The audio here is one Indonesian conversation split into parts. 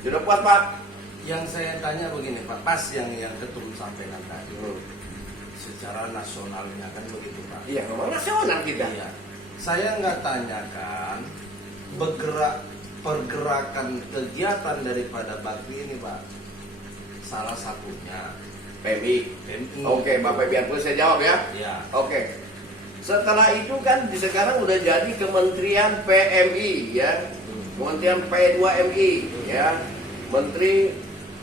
Sudah puas Pak? Yang saya tanya begini Pak, pas yang Ketum sampaikan tadi, secara nasionalnya kan begitu Pak. Iya, memang nasional kita. Iya. Saya nggak tanyakan pergerakan kegiatan daripada Bakti ini Pak. Salah satunya PMI. PMI. Oke, Bapak biarpun saya jawab ya. Iya. Oke. Setelah itu kan sekarang udah jadi Kementerian PMI ya. Kementerian P2MI ya. Menteri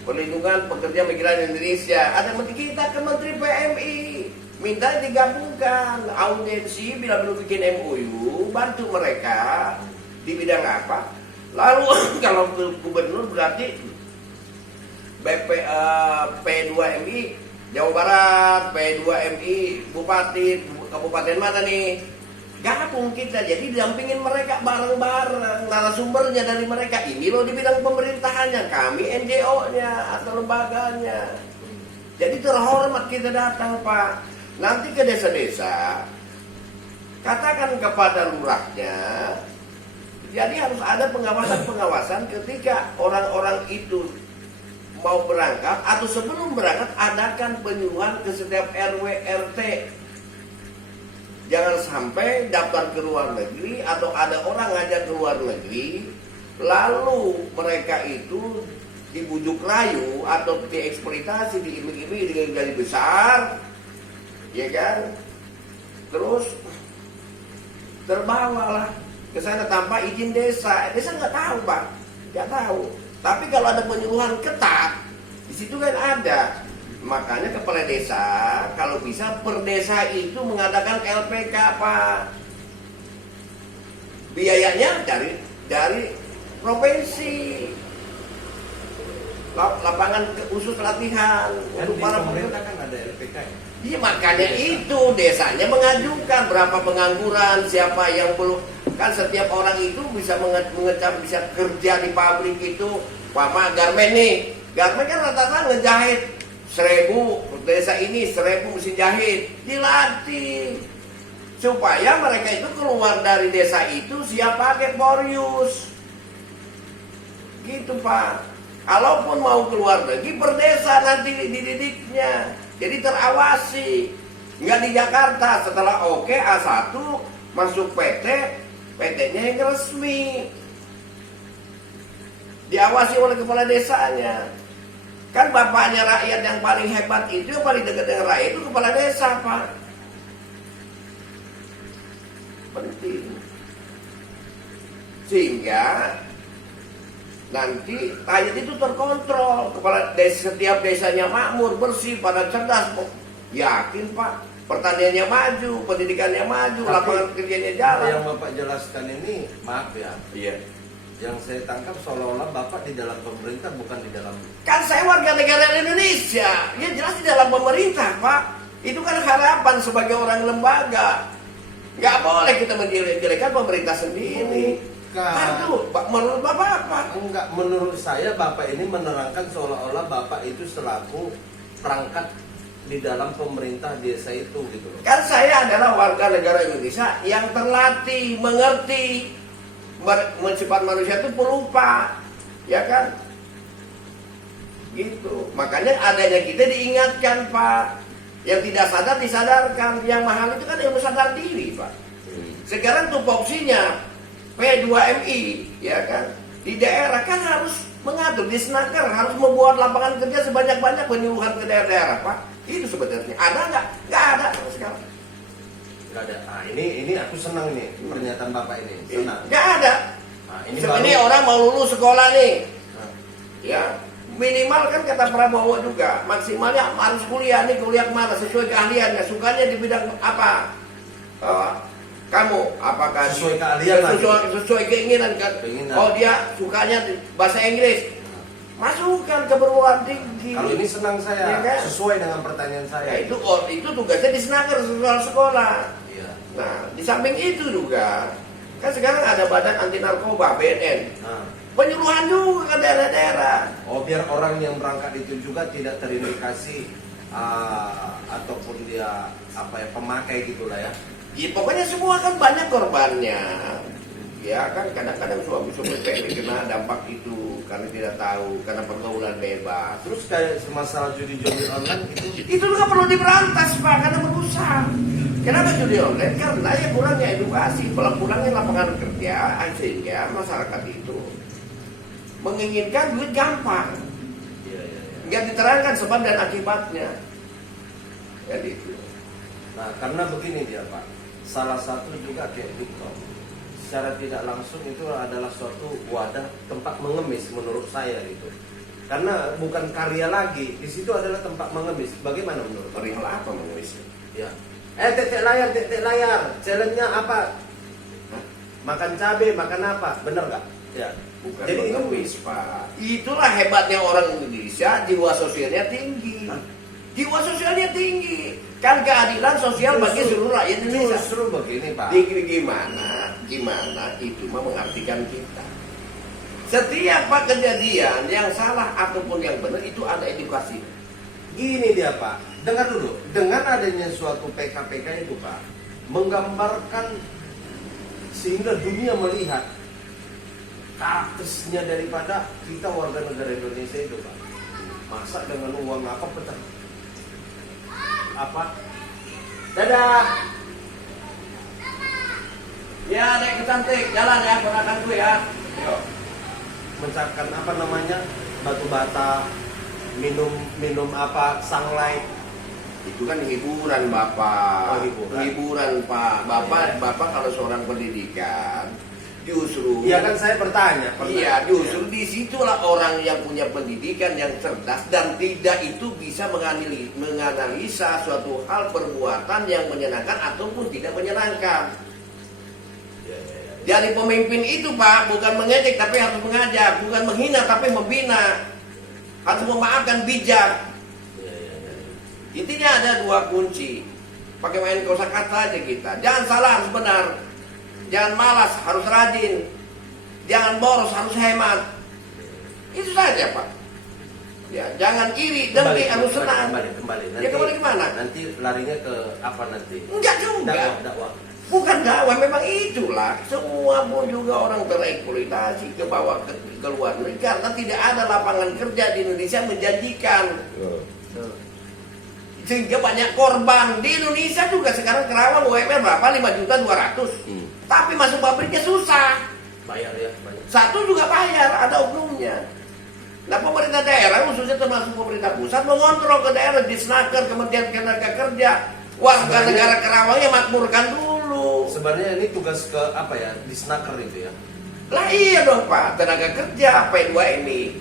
Perlindungan Pekerja Migran Indonesia. Ada menteri kita Kementerian PMI. Minta digabungkan audiensi bila belum bikin MOU, bantu mereka di bidang apa. Lalu kalau gubernur berarti P2MI Jawa Barat, P2MI Bupati Kabupaten mana nih? Gabung kita, jadi didampingin mereka bareng-bareng, narasumbernya dari mereka. Ini loh di bidang pemerintahannya, kami NGO-nya atau lembaganya. Jadi terhormat kita datang Pak. Nanti ke desa-desa, katakan kepada lurahnya, jadi harus ada pengawasan-pengawasan ketika orang-orang itu mau berangkat atau sebelum berangkat, adakan penyuluhan ke setiap RW RT. Jangan sampai daftar ke luar negeri atau ada orang ngajak ke luar negeri, lalu mereka itu dibujuk rayu atau dieksploitasi, diiming-iming dengan gaji besar, ya kan? Terus terbawalah ke sana tanpa izin desa. Desa nggak tahu Pak, nggak tahu. Tapi kalau ada penyuluhan ketat, di situ kan ada. Makanya kepala desa kalau bisa per desa itu mengadakan LPK Pak. Biayanya dari provinsi. Lapangan khusus latihan Kan untuk di para pemerintah kan ada LPK ya. Iya makanya itu desanya mengajukan berapa pengangguran, siapa yang belum. Kan setiap orang itu bisa mengecap, bisa kerja di pabrik itu. Mama garmen nih, garmen kan rata-rata ngejahit 1000, desa ini 1000 mesin jahit, dilatih supaya mereka itu keluar dari desa itu siap pakai Boreus gitu Pak. Kalaupun mau keluar negeri per desa nanti dididiknya, jadi terawasi, nggak di Jakarta. Setelah oke A1 masuk PT, PT-nya yang resmi, diawasi oleh kepala desanya. Kan bapaknya rakyat yang paling hebat itu, yang paling dekat dengan rakyat itu kepala desa Pak. Penting. Sehingga nanti rakyat itu terkontrol, kepala desa, setiap desanya makmur, bersih, pada cerdas. Yakin Pak, pertaniannya maju, pendidikannya maju, tapi lapangan kerjanya jalan. Yang Bapak jelaskan ini, maaf ya, Iya. yang saya tangkap seolah-olah Bapak di dalam pemerintah bukan di dalam. Kan saya warga negara Indonesia, ya jelas di dalam pemerintah Pak. Itu kan harapan sebagai orang lembaga. Nggak boleh kita menjelek-jelekan pemerintah sendiri. Aduh, menurut Bapak apa? Enggak, menurut saya Bapak ini menerangkan seolah-olah Bapak itu selaku perangkat di dalam pemerintah desa itu gitu loh. Kan saya adalah warga negara Indonesia yang terlatih, mengerti sifat manusia itu pelupa, ya kan? Gitu. Makanya adanya kita diingatkan Pak. Yang tidak sadar disadarkan. Yang mahal itu kan ilmu sadar diri Pak. Sekarang tupoksinya P2MI, ya kan? Di daerah kan harus mengatur, di Snaker harus membuat lapangan kerja sebanyak-banyak penyuluhan ke daerah-daerah Pak. Itu sebenarnya ada nggak? Nggak ada sama sekali. Nggak ada. Nah, ini aku senang nih pernyataan Bapak ini. Senang. Nggak ada. Nah, Ini orang mau lulus sekolah nih. Nah, Ya, minimal kan kata Prabowo juga, maksimalnya harus kuliah nih, kuliah kemana sesuai keahliannya, sukanya di bidang apa? Kamu apakah Sesuai keahlian lagi. sesuai keinginan kan? Keinginan. Oh dia sukanya di bahasa Inggris, masukkan ke perguruan tinggi. kalau ini senang saya, Ya kan? sesuai dengan pertanyaan saya. Ya, itu tugasnya di Snaker sekolah. Iya. Nah, di samping itu juga kan sekarang ada Badan Anti Narkoba (BNN). Nah, Penyuluhan juga ke daerah-daerah. oh biar orang yang berangkat itu juga tidak terindikasi ataupun dia pemakai gitulah ya. Ya pokoknya semua kan banyak korbannya. Ya kan kadang-kadang suami-suami PMI kena dampak itu. karena tidak tahu, karena pergaulan bebas. Terus kayak masalah judi-judi online Itu juga perlu diberantas Pak, karena merusak. Kenapa judi online? Karena ya kurangnya edukasi, kurangnya lapangan kerja, sehingga masyarakat itu menginginkan duit gampang. Nggak diterangkan sebab dan akibatnya. Jadi itu. Nah, karena begini dia Pak, salah satu juga kayak TikTok, secara tidak langsung itu adalah suatu wadah tempat mengemis menurut saya gitu. Karena bukan karya lagi, di situ adalah tempat mengemis. Bagaimana menurut Pak? Perihal apa mengemis? Ya. Tetek layar, challenge-nya apa? Makan cabai, makan apa? Bener nggak? Ya. Bukan Jadi mengemis Pak. Itulah hebatnya orang Indonesia, jiwa sosialnya tinggi. Jiwa sosialnya tinggi. Kan keadilan sosial bagi seluruh rakyat Indonesia. Justru begini Pak. Gimana itu mengartikan kita. Setiap kejadian yang salah ataupun yang benar itu ada edukasi. Gini dia Pak, dengar dulu. Dengan adanya suatu PKPK itu Pak, menggambarkan sehingga dunia melihat katasnya daripada kita warga negara Indonesia itu Pak. Masa dengan uang apa pecah? Apa? Dadah. Ya, Dek cantik, jalan ya, ponakan gue ya. Yuk. Mencarikan apa namanya? Batu bata, minum apa? Sunlight. Itu kan hiburan Bapak. Oh, hiburan. Hiburan Pak. Bapak kalau seorang pendidikan justru. Iya kan saya bertanya. Iya, justru disitulah orang yang punya pendidikan yang cerdas dan tidak itu bisa menganalisa suatu hal perbuatan yang menyenangkan ataupun tidak menyenangkan. Jadi pemimpin itu Pak bukan mengejek tapi harus mengajak, bukan menghina tapi membina, harus memaafkan bijak. Intinya ada dua kunci. Pakai main kosakata aja kita. Jangan salah harus benar. Jangan malas harus rajin. Jangan boros harus hemat. Itu saja Pak. Ya, jangan iri, dengki harus senang. Kembali. Ya kembali kemana? Nanti larinya ke apa nanti? Enggak juga. Dakwah. Bukan dakwah, memang itulah. Semua pun juga orang tereksploitasi ke bawah ke luar negeri karena tidak ada lapangan kerja di Indonesia menjanjikan. Sehingga banyak korban. Di Indonesia juga sekarang Kerawang UMR berapa? 5.200.000. Tapi masuk pabriknya susah. Bayar ya, bayar. Satu juga bayar, ada oknumnya. Nah pemerintah daerah khususnya termasuk pemerintah pusat mengontrol ke daerah di Snaker, Kementerian Tenaga warga negara Kerawangnya makmurkan dulu. Sebenarnya ini tugas ke apa ya? Di Snaker itu ya. Lah iya dong Pak, tenaga kerja P2MI.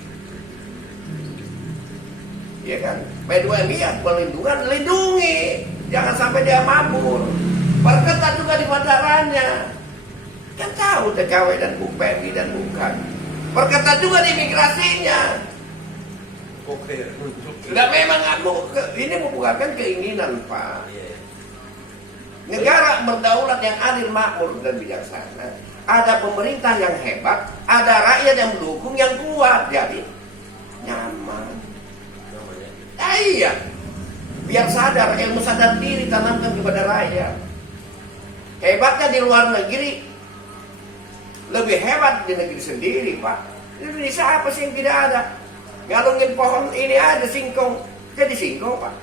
Iya kan? P2MI ya pelindungan, lindungi. Jangan sampai dia mabur. Perketat juga di bandaranya. Kan tahu TKW dan BUPMI dan bukan. Perketat juga di imigrasinya. Oke. Nah memang ini membukakan keinginan Pak. Negara berdaulat yang adil, makmur dan bijaksana. Ada pemerintah yang hebat, ada rakyat yang mendukung yang kuat. Jadi nyaman. Iya. Biar sadar, ilmu sadar diri tanamkan kepada rakyat. Hebatnya di luar negeri, lebih hebat di negeri sendiri Pak. Di Indonesia apa sih yang tidak ada? Ngalungin pohon ini ada singkong, jadi singkong Pak.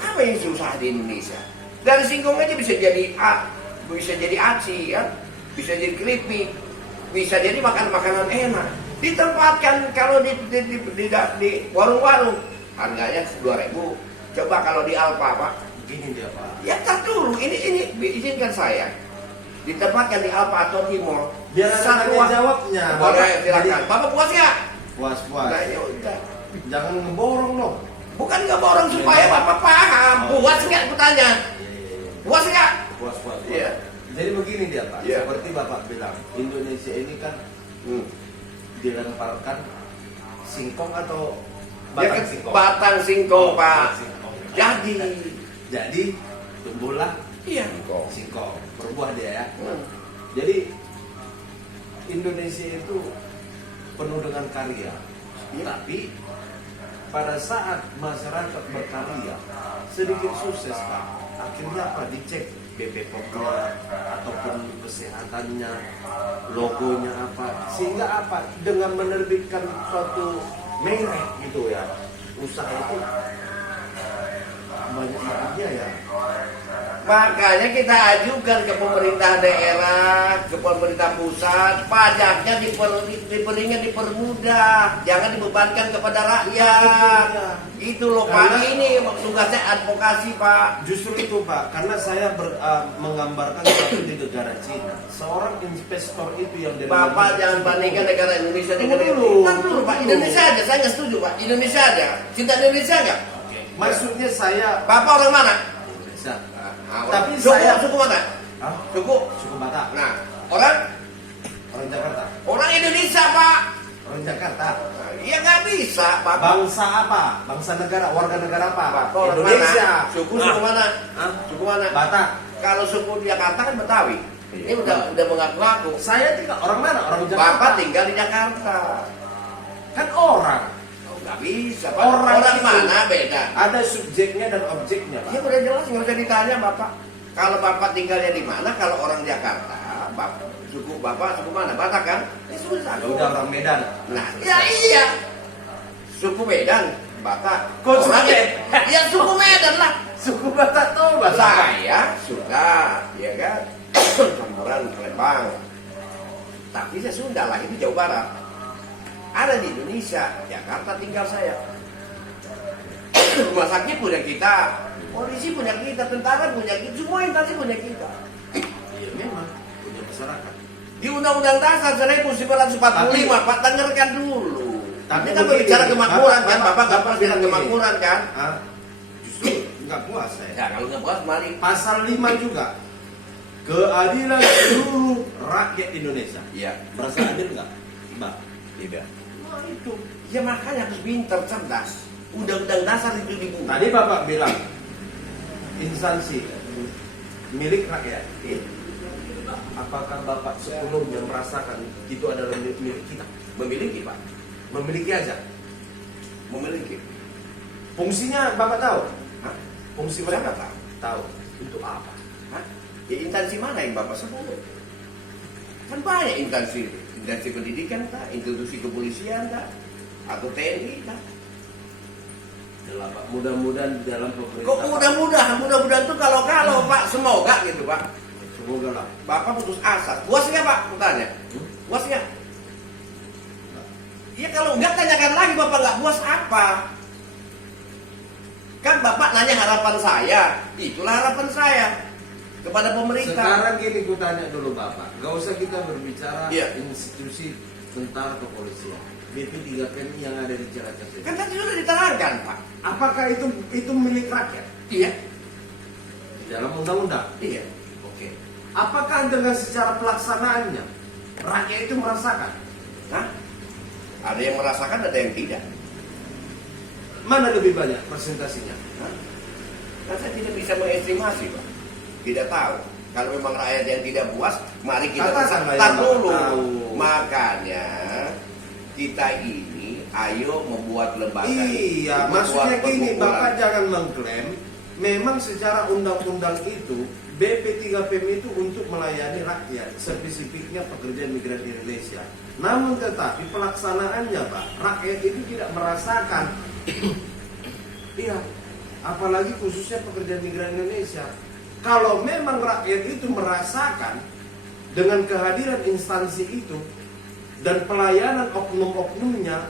Apa yang susah di Indonesia? Dari singkong aja bisa jadi aci ya, bisa jadi keripik, bisa jadi makanan enak. Ditempatkan kalau di warung-warung harganya 2.000. Coba kalau di Alfa Pak. Gini dia Pak. Ya tak dulu, ini izinkan saya. Ditempatkan di Alfa atau Timur. Biar ada tanya jawabnya. Boleh silakan. Bapak puas nggak? Puas. Nah, ya udah. Jangan ngeborong loh. Bukan nggak borong supaya Bapak paham. Puas nggak? Aku tanya. Puas nggak? Puas. Iya. Jadi begini dia Pak. Iya. Seperti Bapak bilang, Indonesia ini kan dilemparkan singkong atau batang singkong? Batang singkong Pak. Singkong. Jadi tumbuhlah singkong. Berbuah dia ya. Jadi Indonesia itu penuh dengan karya. Tapi pada saat masyarakat berkarya sedikit sukses Pak. Akhirnya apa? Dicek BP POM-nya ataupun kesehatannya, logonya apa, sehingga apa dengan menerbitkan suatu merek gitu ya, usaha itu banyak makanya ya. Makanya kita ajukan ke pemerintah daerah, ke pemerintah pusat, pajaknya diperingan, dipermudah, jangan dibebankan kepada rakyat. Itu loh Pak, ini tugasnya advokasi Pak. Justru itu Pak, karena saya menggambarkan seperti di negara Cina, seorang investor itu yang dari Bapak jangan bandingkan negara Indonesia dengan dulu Pak, Indonesia aja, saya nggak setuju Pak, Indonesia aja, cinta Indonesia nggak? Maksudnya saya Bapak orang mana? Indonesia. Tapi suku mana? Hah? Suku Batak. Nah, orang Jakarta. orang Indonesia Pak. Orang Jakarta. Iya nggak bisa Bapak. Bangsa apa? Bangsa negara, warga negara apa? Bapak orang Indonesia. mana? Suku mana? Hah? Suku mana? Batak. Kalau suku di Jakarta kan Betawi. Ini udah mengaku-ngaku. Saya tinggal orang mana? Orang Jakarta. Bapak tinggal di Jakarta. Kan orang. Oh, nggak bisa Pak. Orang Orang itu mana beda? ada subjeknya dan objeknya, Pak. Ya udah jelas nggak usah ditanya Bapak. Kalau Bapak tinggalnya di mana? Kalau orang Jakarta, suku Bapak suku mana? Batak kan? Ya susah. Ya udah orang Medan. Nah, ya iya. Suku Medan, Batak. Kok suku Orang Medan? Ya suku Medan lah. Suku Batak tuh bahasa apa? Saya sudah, ya kan, campuran Palembang. Tapi saya Sunda lah, itu Jawa Barat. Ada di Indonesia, Jakarta tinggal saya. Rumah sakit punya kita, polisi punya kita, tentara punya kita, semua instansi punya kita. Iya memang punya masyarakat. Di Undang-Undang Dasar 1945, Pak, dengarkan dulu. Tapi Kita berbicara begini, kemakmuran kan, Bapak nggak Bapak pernah bilang bilang kemakmuran kan? Ah, justru nggak puas saya. Ya kalau nggak puas, mari. Pasal 5 juga. Keadilan seluruh rakyat Indonesia. Iya. Merasa adil nggak, Mbak? Tidak. Nah itu. Ya makanya harus pintar, cerdas. Undang-undang Dasar itu dibuat. Tadi Bapak bilang instansi milik rakyat. Apakah Bapak sepenuhnya merasakan itu adalah milik kita? Memiliki Pak, Memiliki aja. memiliki. Fungsinya Bapak tahu? Hah? Fungsi Saya mereka nggak tahu. tahu. Untuk apa? Hah? Ya instansi mana yang Bapak sebut? Kan banyak instansi, instansi pendidikan kah, institusi kepolisian kah, atau TNI kah? Jelas Pak. Mudah-mudahan di dalam pemerintah. Kok mudah-mudahan tuh kalau Pak, semoga gitu Pak. Semoga lah. Bapak putus asa, puas nggak Pak? Tanya, puas nggak? Ya kalau nggak tanyakan lagi Bapak nggak puas apa? Kan Bapak nanya harapan saya, itulah harapan saya kepada pemerintah. Sekarang gini ku tanya dulu Bapak, gak usah kita berbicara Iya. institusi tentara kepolisian, BP3PM yang ada di Cilacap ini. Kan tadi sudah diterangkan Pak. Apakah itu milik rakyat Iya, di dalam undang-undang? iya. Oke. Apakah dengan secara pelaksanaannya rakyat itu merasakan? Hah? Ada yang merasakan, ada yang tidak. Mana lebih banyak persentasinya? Hah? Kan saya tidak bisa mengestimasi Pak. Tidak tahu. Kalau memang rakyat yang tidak puas, mari kita Katakanlah bersama yang dulu. Bapak tahu. Makanya kita ini ayo membuat lembaga. Iya, membuat maksudnya gini, perkumpulan. Bapak jangan mengklaim memang secara undang-undang itu BP3PM itu untuk melayani rakyat, spesifiknya pekerja migran Indonesia. Namun tetapi pelaksanaannya Pak, rakyat itu tidak merasakan. Iya, apalagi khususnya pekerja migran Indonesia. Kalau memang rakyat itu merasakan dengan kehadiran instansi itu dan pelayanan oknum-oknumnya,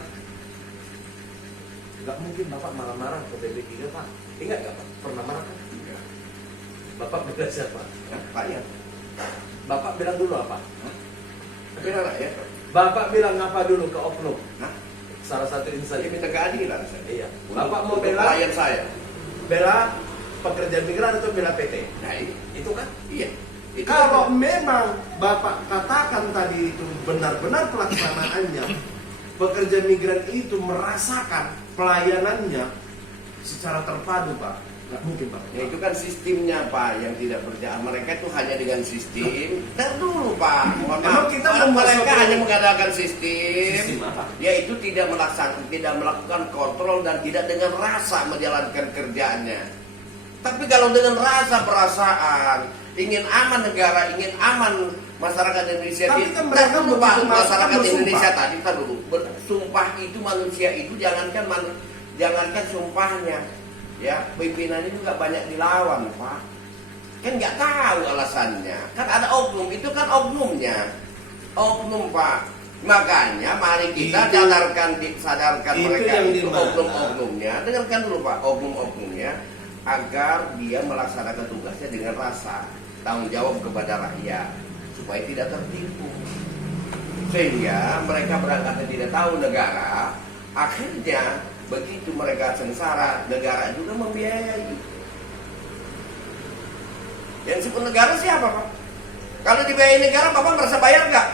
nggak mungkin Bapak marah-marah ke BP3 Pak. Ingat nggak Pak? Pernah marah kan? Enggak. Bapak bilang siapa? Hah? Rakyat. Bapak bilang dulu apa? Tapi rakyat. Bapak bilang apa dulu ke oknum? Hah? Salah satu Saya instansi. minta keadilan saya. Iya. Untuk- Bapak mau untuk bela klien saya. bela pekerja migran atau bela PT? Nah ini, Itu kan? iya. Itu Kalau memang Bapak katakan tadi itu benar-benar pelaksanaannya, pekerja migran itu merasakan pelayanannya secara terpadu Pak, nggak mungkin Pak. ya itu kan sistemnya Pak yang tidak berjalan. Mereka itu hanya dengan sistem. Ntar dulu Pak, mohon Emang maaf. kita Orang membuat mereka suatu- hanya mengadakan sistem, Sistem apa? yaitu tidak melakukan kontrol dan tidak dengan rasa menjalankan kerjaannya. Tapi kalau dengan rasa perasaan, ingin aman negara, ingin aman masyarakat Indonesia. Tapi kan mereka lupa begitu masuk masyarakat kan Indonesia bersumpah. tadi kan dulu bersumpah itu manusia itu jangankan sumpahnya, ya pimpinannya juga banyak dilawan Pak. Kan nggak tahu alasannya. Kan ada oknum, itu kan oknumnya. Oknum Pak. Makanya mari kita sadarkan itu mereka yang itu dimana? oknum-oknumnya. Dengarkan dulu Pak, oknum-oknumnya agar dia melaksanakan tugasnya dengan rasa tanggung jawab kepada rakyat supaya tidak tertipu. Sehingga mereka berangkatnya tidak tahu negara, akhirnya begitu mereka sengsara, negara juga membiayai. Yang disebut negara siapa Pak? Kalau dibiayai negara, Bapak merasa bayar nggak?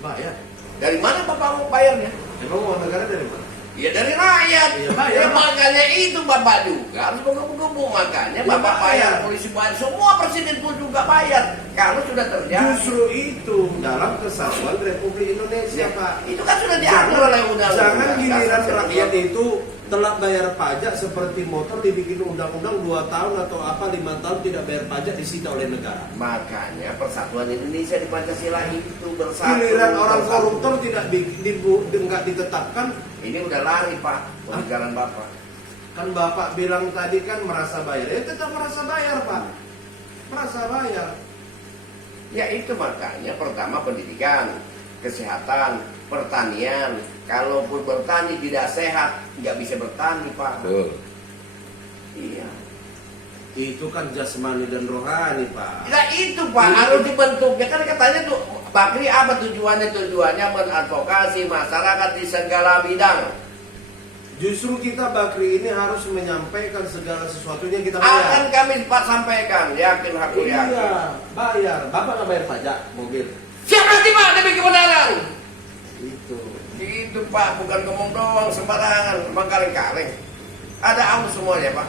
Bayar. Dari mana Bapak mau bayarnya? Emang uang negara dari mana? Ya dari rakyat. Iya, bayar, Ya, Pak. makanya itu Bapak juga harus menggebu-gebu. Makanya Iya, Bapak bayar. bayar, polisi bayar, semua presiden pun juga bayar. Kalau sudah terjadi. Justru itu dalam kesatuan Republik Indonesia, Ya, Pak. itu kan sudah diatur oleh undang-undang. Jangan giliran Dasar rakyat 1945. itu telat bayar pajak seperti motor dibikin undang-undang 2 tahun atau 5 tahun tidak bayar pajak disita oleh negara. Makanya persatuan Indonesia di Pancasila itu bersatu. Giliran orang bersatu. koruptor tidak nggak ditetapkan, Ini udah lari Pak pemikiran Bapak. kan Bapak bilang tadi kan merasa bayar. Ya tetap merasa bayar, Pak. Merasa bayar. Ya itu makanya pertama pendidikan, kesehatan, pertanian. Kalaupun bertani tidak sehat, nggak bisa bertani Pak. Betul. Iya. Itu kan jasmani dan rohani, Pak. Nah itu Pak harus dibentuknya kan katanya tuh Bakri apa tujuannya? Tujuannya mengadvokasi masyarakat di segala bidang. Justru kita Bakri ini harus menyampaikan segala sesuatunya kita Akan bayar. kami Pak sampaikan, yakin aku yakin. Iya, bayar. Bapak nggak bayar pajak mobil. Siapa sih Pak demi kebenaran? Itu. Itu Pak bukan ngomong doang sembarangan, emang kaleng-kaleng. Ada amus semuanya Pak.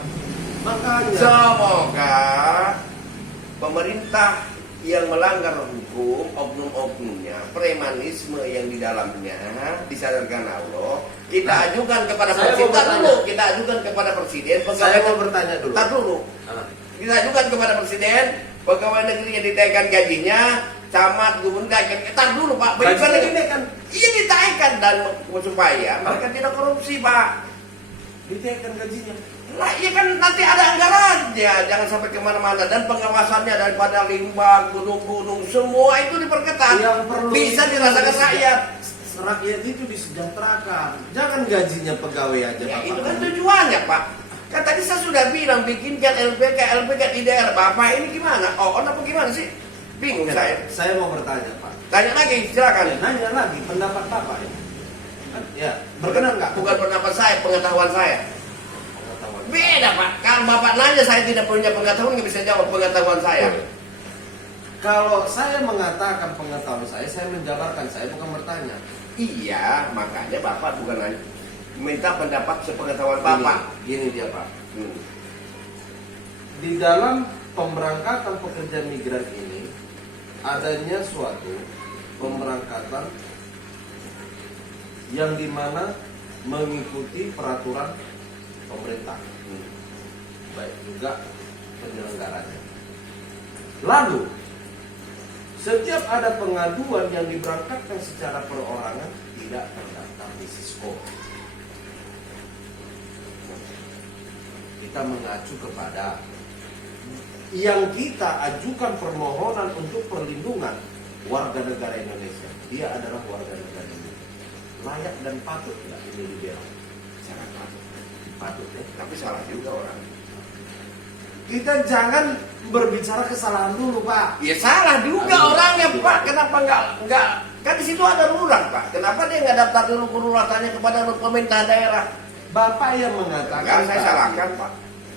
Makanya. Semoga pemerintah yang melanggar hukum, oknum-oknumnya, premanisme yang di dalamnya disadarkan Allah, kita Nah, ajukan kepada saya mau presiden. Tar bertanya. dulu, kita ajukan kepada presiden. Saya mau bertanya dulu. Tar dulu. Ah. Kita ajukan kepada presiden, pegawai negeri yang ditaikkan gajinya, camat, gubernur, tar dulu Pak. Gajinya ini kan Iya ditaikkan dan supaya mereka tidak korupsi Pak. ditaikkan gajinya. Lah iya kan nanti ada anggarannya, jangan sampai kemana-mana dan pengawasannya daripada limbah, gunung-gunung semua itu diperketat, Yang perlu bisa itu dirasakan rakyat. Rakyat itu disejahterakan. Jangan gajinya pegawai aja, Ya Bapak. itu kan tujuannya Pak. Kan tadi saya sudah bilang bikinkan LPK di daerah. Bapak ini gimana? Oh apa gimana sih? Bingung Oke, saya. mau bertanya, Pak. Tanya lagi, silakan. Nanya lagi pendapat Bapak ya. Ya, berkenan nggak? Bukan pendapat saya, pengetahuan saya. Pengetahuan. Beda Pak. Kalau Bapak nanya saya tidak punya pengetahuan, nggak bisa jawab pengetahuan saya. Kalau saya mengatakan pengetahuan saya menjabarkan, saya bukan bertanya. Iya, makanya Bapak bukan nanya. Minta pendapat sepengetahuan Bapak. Gini dia, Pak. Hmm. Di dalam pemberangkatan pekerja migran ini adanya suatu pemberangkatan yang dimana mengikuti peraturan pemerintah, baik juga penyelenggaranya. Lalu setiap ada pengaduan yang diberangkatkan secara perorangan tidak terdaftar di Sisko. Kita mengacu kepada yang kita ajukan permohonan untuk perlindungan warga negara Indonesia. Dia adalah warga negara Indonesia. Layak dan patut nggak ini dibela? Sangat patut. Patut ya. Tapi salah juga orang. Kita jangan berbicara kesalahan dulu, Pak. Ya salah juga Aduh, orangnya aduh. Pak. Kenapa nggak? Kan di situ ada lurah Pak. Kenapa dia nggak daftar dulu ke lurah, tanya kepada pemerintah daerah? Bapak yang mengatakan. Enggak, saya tadi. salahkan Pak.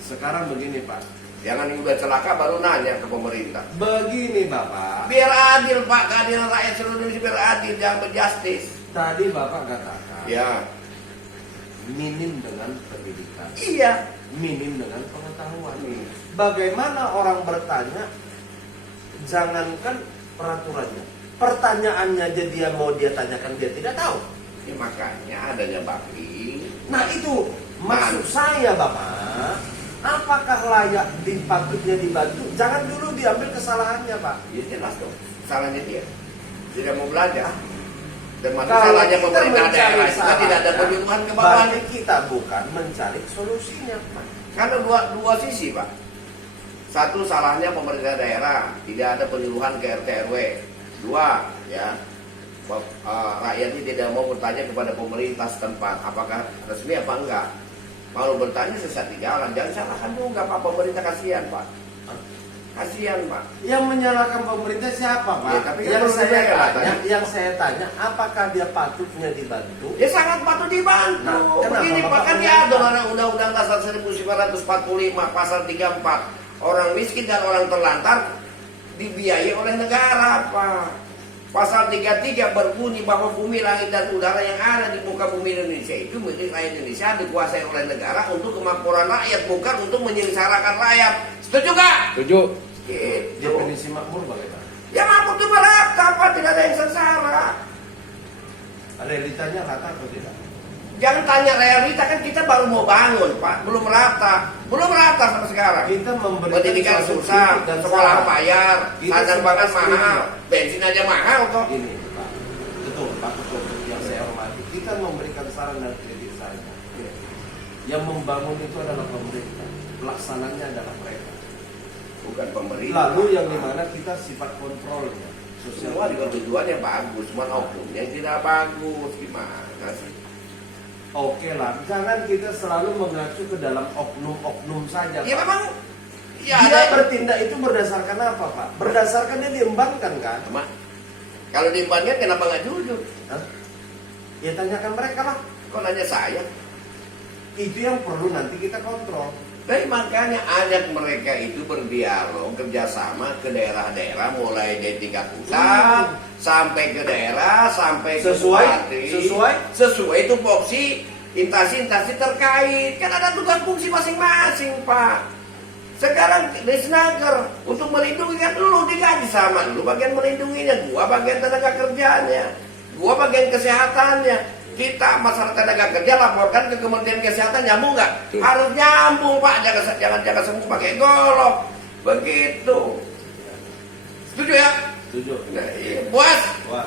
Sekarang begini, Pak. Jangan yang udah celaka baru nanya ke pemerintah. Begini, Bapak. Biar adil Pak, keadilan rakyat seluruh Indonesia biar adil, jangan berjustis. Tadi Bapak katakan. Ya, Minim dengan pendidikan. iya. Minim dengan pengetahuan. Hmm. Bagaimana orang bertanya, jangankan peraturannya, pertanyaannya aja dia mau dia tanyakan dia tidak tahu. Ya makanya adanya Bakri. Nah itu maksud saya Bapak, apakah layak dipatutnya dibantu? Jangan dulu diambil kesalahannya, Pak. Ya jelas dong, salahnya dia. Tidak mau belajar. Termasuk Kalau salahnya kita pemerintah mencari daerah juga tidak ada salahnya, penyuluhan ke bawah. berarti kita bukan mencari solusinya, Pak. Karena dua sisi, Pak. Satu, salahnya pemerintah daerah, tidak ada penyuluhan ke RT RW. Dua, ya, rakyat ini tidak mau bertanya kepada pemerintah setempat apakah resmi apa enggak. Kalau bertanya sesat di jalan, jangan salahkan juga Pak, pemerintah kasihan, Pak. Kasihan, Pak. Yang menyalahkan pemerintah siapa, Pak? Ya, tapi kan yang, perlu dibela, yang saya tanya, apakah dia patutnya dibantu? Ya sangat patut dibantu. Nah, kenapa Begini Bapak Pak, kan menyampaikan? diatur dalam Undang-Undang Dasar 1945 pasal 34. Orang miskin dan orang terlantar dibiayai oleh negara, Pak. Pasal 33 berbunyi bahwa bumi, langit, dan udara yang ada di muka bumi Indonesia itu milik rakyat Indonesia, dikuasai oleh negara untuk kemakmuran rakyat, bukan untuk menyengsarakan rakyat. Setuju gak? Setuju. Gitu. Definisi makmur bagaimana? Ya makmur itu merata, Pak. Tidak ada yang sengsara. Realitanya rata atau tidak? Jangan tanya realita, kan kita baru mau bangun, Pak. Belum rata. Belum rata sampai sekarang. Kita memberikan Pendidikan suatu susah, kritik dan sekolah saran. bayar, Kita sandang pangan sebagai mahal, bensin aja mahal kok. Ini, Pak. Betul, Pak Ketua yang saya hormati. Kita memberikan saran dan kritik saja. Yang membangun itu adalah pemerintah. Pelaksananya adalah mereka. Bukan pemerintah. Lalu yang dimana kita sifat kontrolnya. Semua juga tujuannya bagus, cuma oknumnya yang tidak bagus. Gimana sih? Oke lah, jangan kita selalu mengacu ke dalam oknum-oknum saja, Ya Pak. memang, ya Dia ada. bertindak itu berdasarkan apa, Pak? Berdasarkan dia diembankan, kan? Mak, kalau diembankan kenapa nggak jujur? Hah? Ya tanyakan mereka lah. Kok nanya saya? Itu yang perlu nanti kita kontrol. Tapi makanya ajak mereka itu berdialog, kerjasama ke daerah-daerah, mulai dari tingkat pusat sampai ke daerah, sampai ke bupati. Sesuai itu fungsi instansi-instansi terkait. Kan ada tugas fungsi masing-masing, Pak. Sekarang Disnaker untuk melindungi kan dulu digaji sama lu bagian melindunginya, gua bagian tenaga kerjanya, gua bagian kesehatannya. Kita masalah tenaga kerja laporkan ke Kementerian Kesehatan, nyambung nggak? Harus nyambung, Pak. Jangan sembuh pakai golok. Begitu. Setuju ya? Setuju. Nah, iya. Puas? Wah.